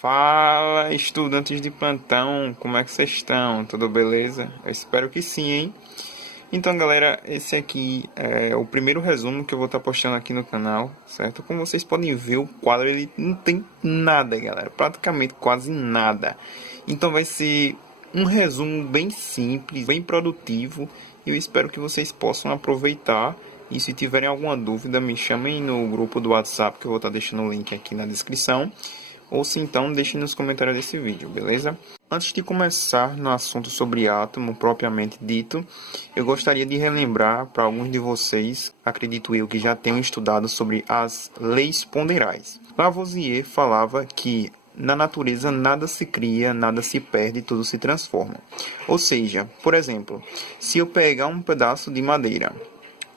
Fala, estudantes de plantão, como é que vocês estão? Tudo beleza? Eu espero que sim, hein? Então, galera, esse aqui é o primeiro resumo que eu vou estar postando aqui no canal, certo? Como vocês podem ver, o quadro ele não tem nada, galera, praticamente quase nada. Então vai ser um resumo bem simples, bem produtivo, e eu espero que vocês possam aproveitar. E se tiverem alguma dúvida, me chamem no grupo do WhatsApp, que eu vou estar deixando o link aqui na descrição. Ou se então, deixe nos comentários desse vídeo, beleza? Antes de começar no assunto sobre átomo propriamente dito, eu gostaria de relembrar para alguns de vocês, acredito eu que já tenham estudado sobre as leis ponderais. Lavoisier falava que na natureza nada se cria, nada se perde, tudo se transforma. Ou seja, por exemplo, se eu pegar um pedaço de madeira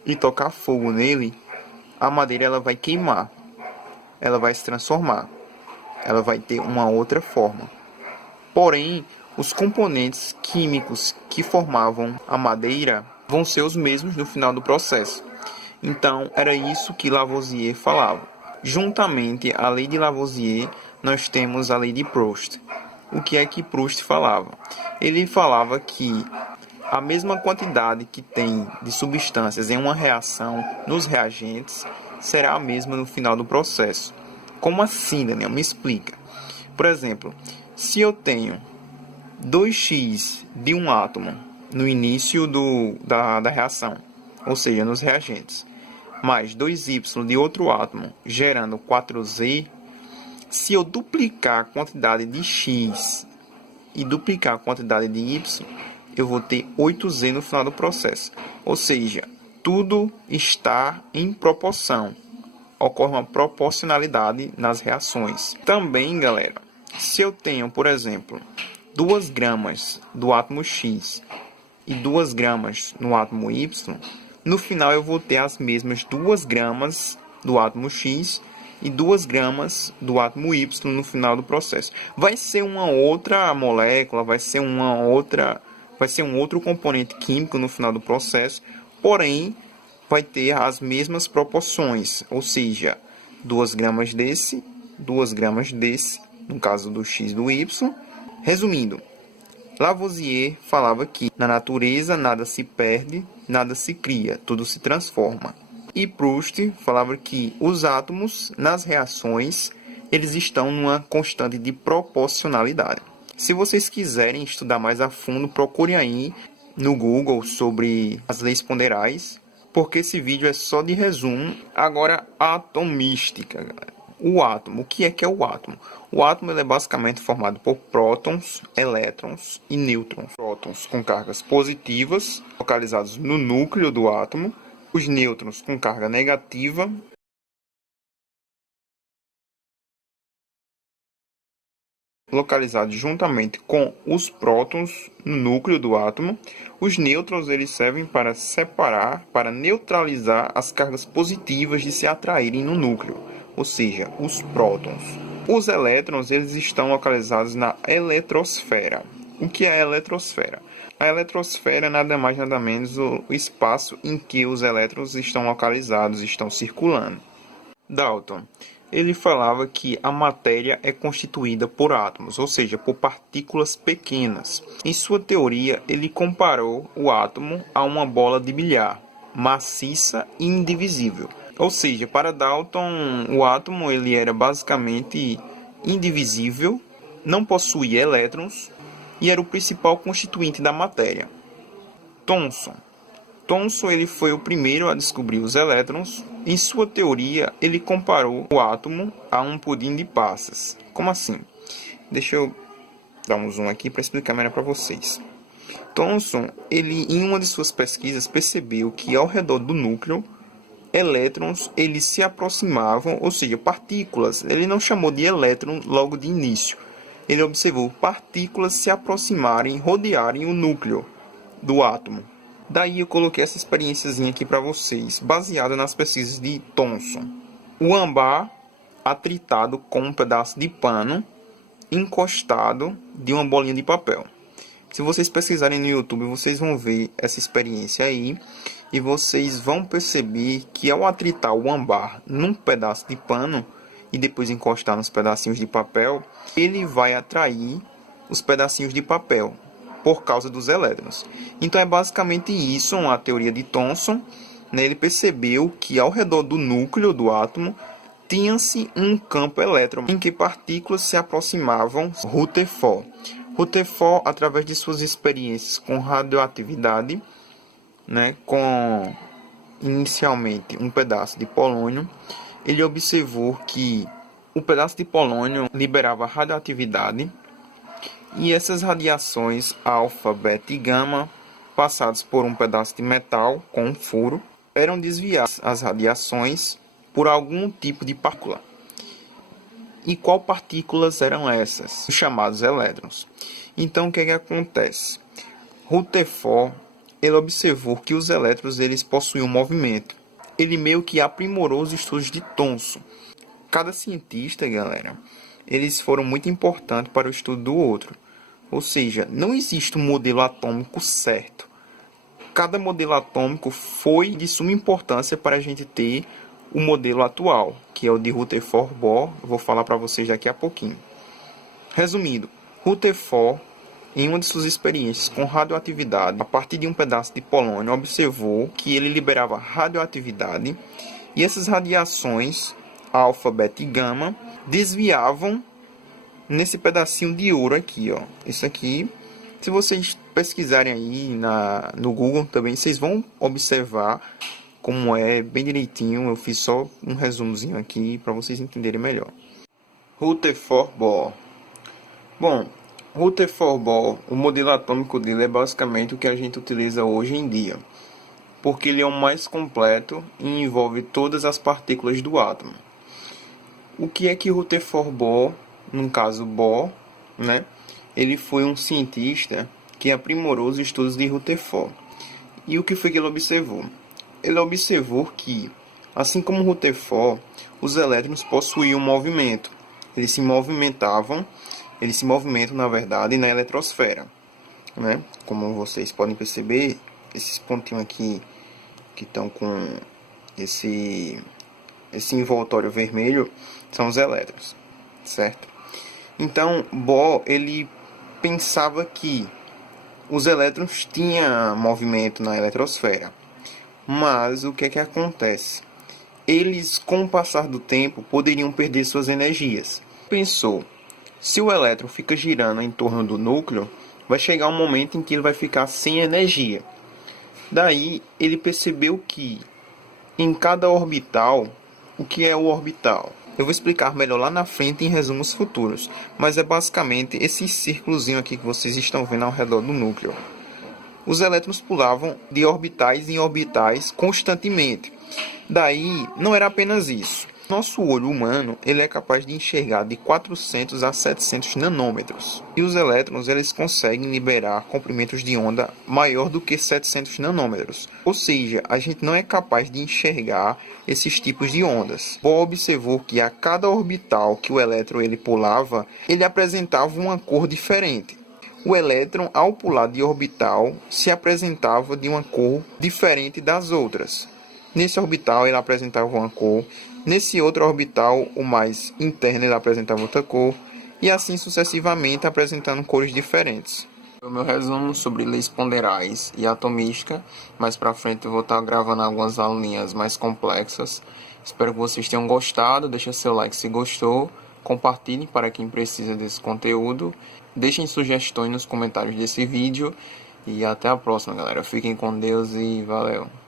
e tocar fogo nele, a madeira ela vai queimar, ela vai se transformar, ela vai ter uma outra forma. Porém, os componentes químicos que formavam a madeira vão ser os mesmos no final do processo. Então, era isso que Lavoisier falava. Juntamente à lei de Lavoisier, nós temos a lei de Proust. O que é que Proust falava? Ele falava que a mesma quantidade que tem de substâncias em uma reação nos reagentes será a mesma no final do processo. Como assim, Daniel? Me explica. Por exemplo, se eu tenho 2x de um átomo no início da reação, ou seja, nos reagentes, mais 2y de outro átomo, gerando 4z, se eu duplicar a quantidade de x e duplicar a quantidade de y, eu vou ter 8z no final do processo. Ou seja, tudo está em proporção. Ocorre uma proporcionalidade nas reações. Também, galera, se eu tenho, por exemplo, 2 gramas do átomo X e 2 gramas no átomo Y, no final eu vou ter as mesmas 2 gramas do átomo X e 2 gramas do átomo Y no final do processo. Vai ser uma outra molécula, vai ser um outro componente químico no final do processo, porém vai ter as mesmas proporções, ou seja, 2 gramas desse, 2 gramas desse, no caso do X e do Y. Resumindo, Lavoisier falava que na natureza nada se perde, nada se cria, tudo se transforma. E Proust falava que os átomos, nas reações, eles estão numa constante de proporcionalidade. Se vocês quiserem estudar mais a fundo, procurem aí no Google sobre as leis ponderais, porque esse vídeo é só de resumo. Agora, a atomística, galera. O átomo, o que é o átomo? O átomo ele é basicamente formado por prótons, elétrons e nêutrons. Prótons com cargas positivas, localizados no núcleo do átomo. Os nêutrons com carga negativa, localizados juntamente com os prótons no núcleo do átomo. Os nêutrons eles servem para separar, para neutralizar as cargas positivas de se atraírem no núcleo, ou seja, os prótons. Os elétrons eles estão localizados na eletrosfera. O que é a eletrosfera? A eletrosfera é nada mais nada menos o espaço em que os elétrons estão localizados, estão circulando. Dalton, ele falava que a matéria é constituída por átomos, ou seja, por partículas pequenas. Em sua teoria, ele comparou o átomo a uma bola de bilhar, maciça e indivisível. Ou seja, para Dalton, o átomo ele era basicamente indivisível, não possuía elétrons e era o principal constituinte da matéria. Thomson ele foi o primeiro a descobrir os elétrons. Em sua teoria, ele comparou o átomo a um pudim de passas. Como assim? Deixa eu dar um zoom aqui para explicar melhor para vocês. Thomson, ele em uma de suas pesquisas percebeu que ao redor do núcleo, elétrons eles se aproximavam, ou seja, partículas. Ele não chamou de elétron logo de início. Ele observou partículas se aproximarem, rodearem o núcleo do átomo. Daí eu coloquei essa experiênciazinha aqui para vocês, baseada nas pesquisas de Thomson. O âmbar atritado com um pedaço de pano encostado de uma bolinha de papel. Se vocês pesquisarem no YouTube, vocês vão ver essa experiência aí e vocês vão perceber que ao atritar o âmbar num pedaço de pano, e depois encostar nos pedacinhos de papel, ele vai atrair os pedacinhos de papel por causa dos elétrons. Então é basicamente isso, a teoria de Thomson. Ele percebeu que ao redor do núcleo do átomo tinha-se um campo elétrico em que partículas se aproximavam. Rutherford, através de suas experiências com radioatividade, com inicialmente um pedaço de polônio, ele observou que o pedaço de polônio liberava radioatividade e essas radiações alfa, beta e gama, passadas por um pedaço de metal com um furo, eram desviadas as radiações por algum tipo de partícula. E qual partículas eram essas? Os chamados elétrons. Então o que acontece? Rutherford ele observou que os elétrons eles possuíam movimento. Ele meio que aprimorou os estudos de Thomson. Cada cientista, galera, eles foram muito importantes para o estudo do outro. Ou seja, não existe um modelo atômico certo. Cada modelo atômico foi de suma importância para a gente ter o modelo atual, que é o de Rutherford-Bohr. Eu vou falar para vocês daqui a pouquinho. Resumindo, Rutherford, em uma de suas experiências com radioatividade, a partir de um pedaço de polônio, observou que ele liberava radioatividade e essas radiações, alfa, beta e gama, desviavam nesse pedacinho de ouro aqui, ó. Isso aqui, se vocês pesquisarem aí no Google também, vocês vão observar como é bem direitinho. Eu fiz só um resumozinho aqui para vocês entenderem melhor. Rutherford-Bohr. Bom, Rutherford-Bohr, o modelo atômico dele é basicamente o que a gente utiliza hoje em dia, porque ele é o mais completo e envolve todas as partículas do átomo. O que é que Rutherford-Bohr, no caso Bohr, ele foi um cientista que aprimorou os estudos de Rutherford. E o que foi que ele observou? Ele observou que, assim como Rutherford, os elétrons possuíam movimento. Eles se movimentam, na verdade, na eletrosfera. Como vocês podem perceber, esses pontinhos aqui que estão com esse envoltório vermelho são os elétrons, certo? Então, Bohr, ele pensava que os elétrons tinham movimento na eletrosfera. Mas o que é que acontece? Eles, com o passar do tempo, poderiam perder suas energias. Pensou, se o elétron fica girando em torno do núcleo, vai chegar um momento em que ele vai ficar sem energia. Daí, ele percebeu que em cada orbital, o que é o orbital? Eu vou explicar melhor lá na frente em resumos futuros, mas é basicamente esse círculozinho aqui que vocês estão vendo ao redor do núcleo. Os elétrons pulavam de orbitais em orbitais constantemente. Daí, não era apenas isso. Nosso olho humano ele é capaz de enxergar de 400 a 700 nanômetros. E os elétrons eles conseguem liberar comprimentos de onda maior do que 700 nanômetros. Ou seja, a gente não é capaz de enxergar esses tipos de ondas. Bohr observou que a cada orbital que o elétron ele pulava, ele apresentava uma cor diferente. O elétron, ao pular de orbital, se apresentava de uma cor diferente das outras. Nesse orbital, ele apresentava uma cor. Nesse outro orbital, o mais interno, ele apresentava outra cor. E assim sucessivamente, apresentando cores diferentes. O meu resumo sobre leis ponderais e atomística. Mais pra frente eu vou estar gravando algumas aulinhas mais complexas. Espero que vocês tenham gostado. Deixa seu like se gostou. Compartilhem para quem precisa desse conteúdo. Deixem sugestões nos comentários desse vídeo. E até a próxima, galera. Fiquem com Deus e valeu!